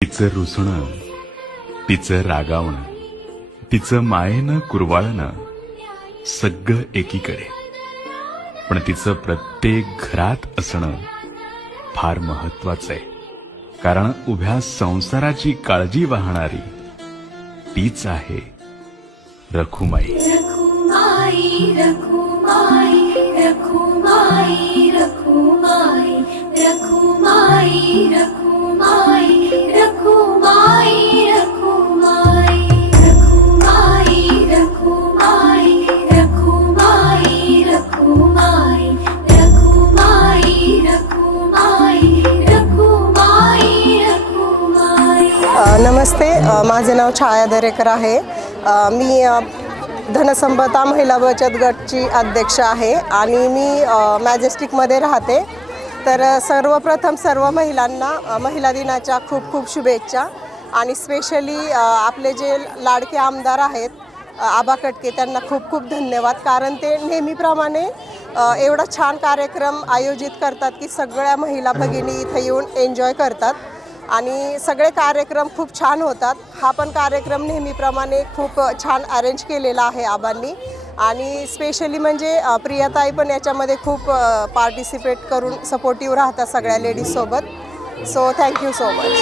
तिचं रुसणं, तिचं रागावणं, तिचं मायेनं कुरवाळणं सगळं एकीकडे, पण तिचं प्रत्येक घरात असणं फार महत्वाचं आहे. कारण उभ्या संसाराची काळजी वाहणारी तीच आहे रखुमाई. रखुमाई रखुमाई रखुमाई रखुमाई रखुमाई रखुमाई रखुमाई रखुमाई रखुमाई रखुमाई रखुमाई रखुमाई रखुमाई रखुमाई रखुमाई रखुमाई. नमस्ते, माझे नाव छाया दरेकर आहे. मी धनसंपदा महिला बचत गटची अध्यक्ष आहे आणि मी मॅजेस्टिकमध्ये राहते. तर सर्वप्रथम सर्व महिलांना महिला दिनाच्या खूप खूप शुभेच्छा. आणि स्पेशली आपले जे लाडके आमदार आहेत आबा कटके, त्यांना खूप खूप धन्यवाद. कारण ते नेहमीप्रमाणे एवढा छान कार्यक्रम आयोजित करतात की सगळ्या महिला भगिनी इथे येऊन एन्जॉय करतात आणि सगळे कार्यक्रम खूप छान होतात. हा पण कार्यक्रम नेहमीप्रमाणे खूप छान अरेंज केलेला आहे आबांनी. आणि स्पेशली म्हणजे प्रियाताई पण याच्यामध्ये खूप पार्टिसिपेट करून सपोर्टिव्ह राहतात सगळ्या लेडीजसोबत. So thank you so much.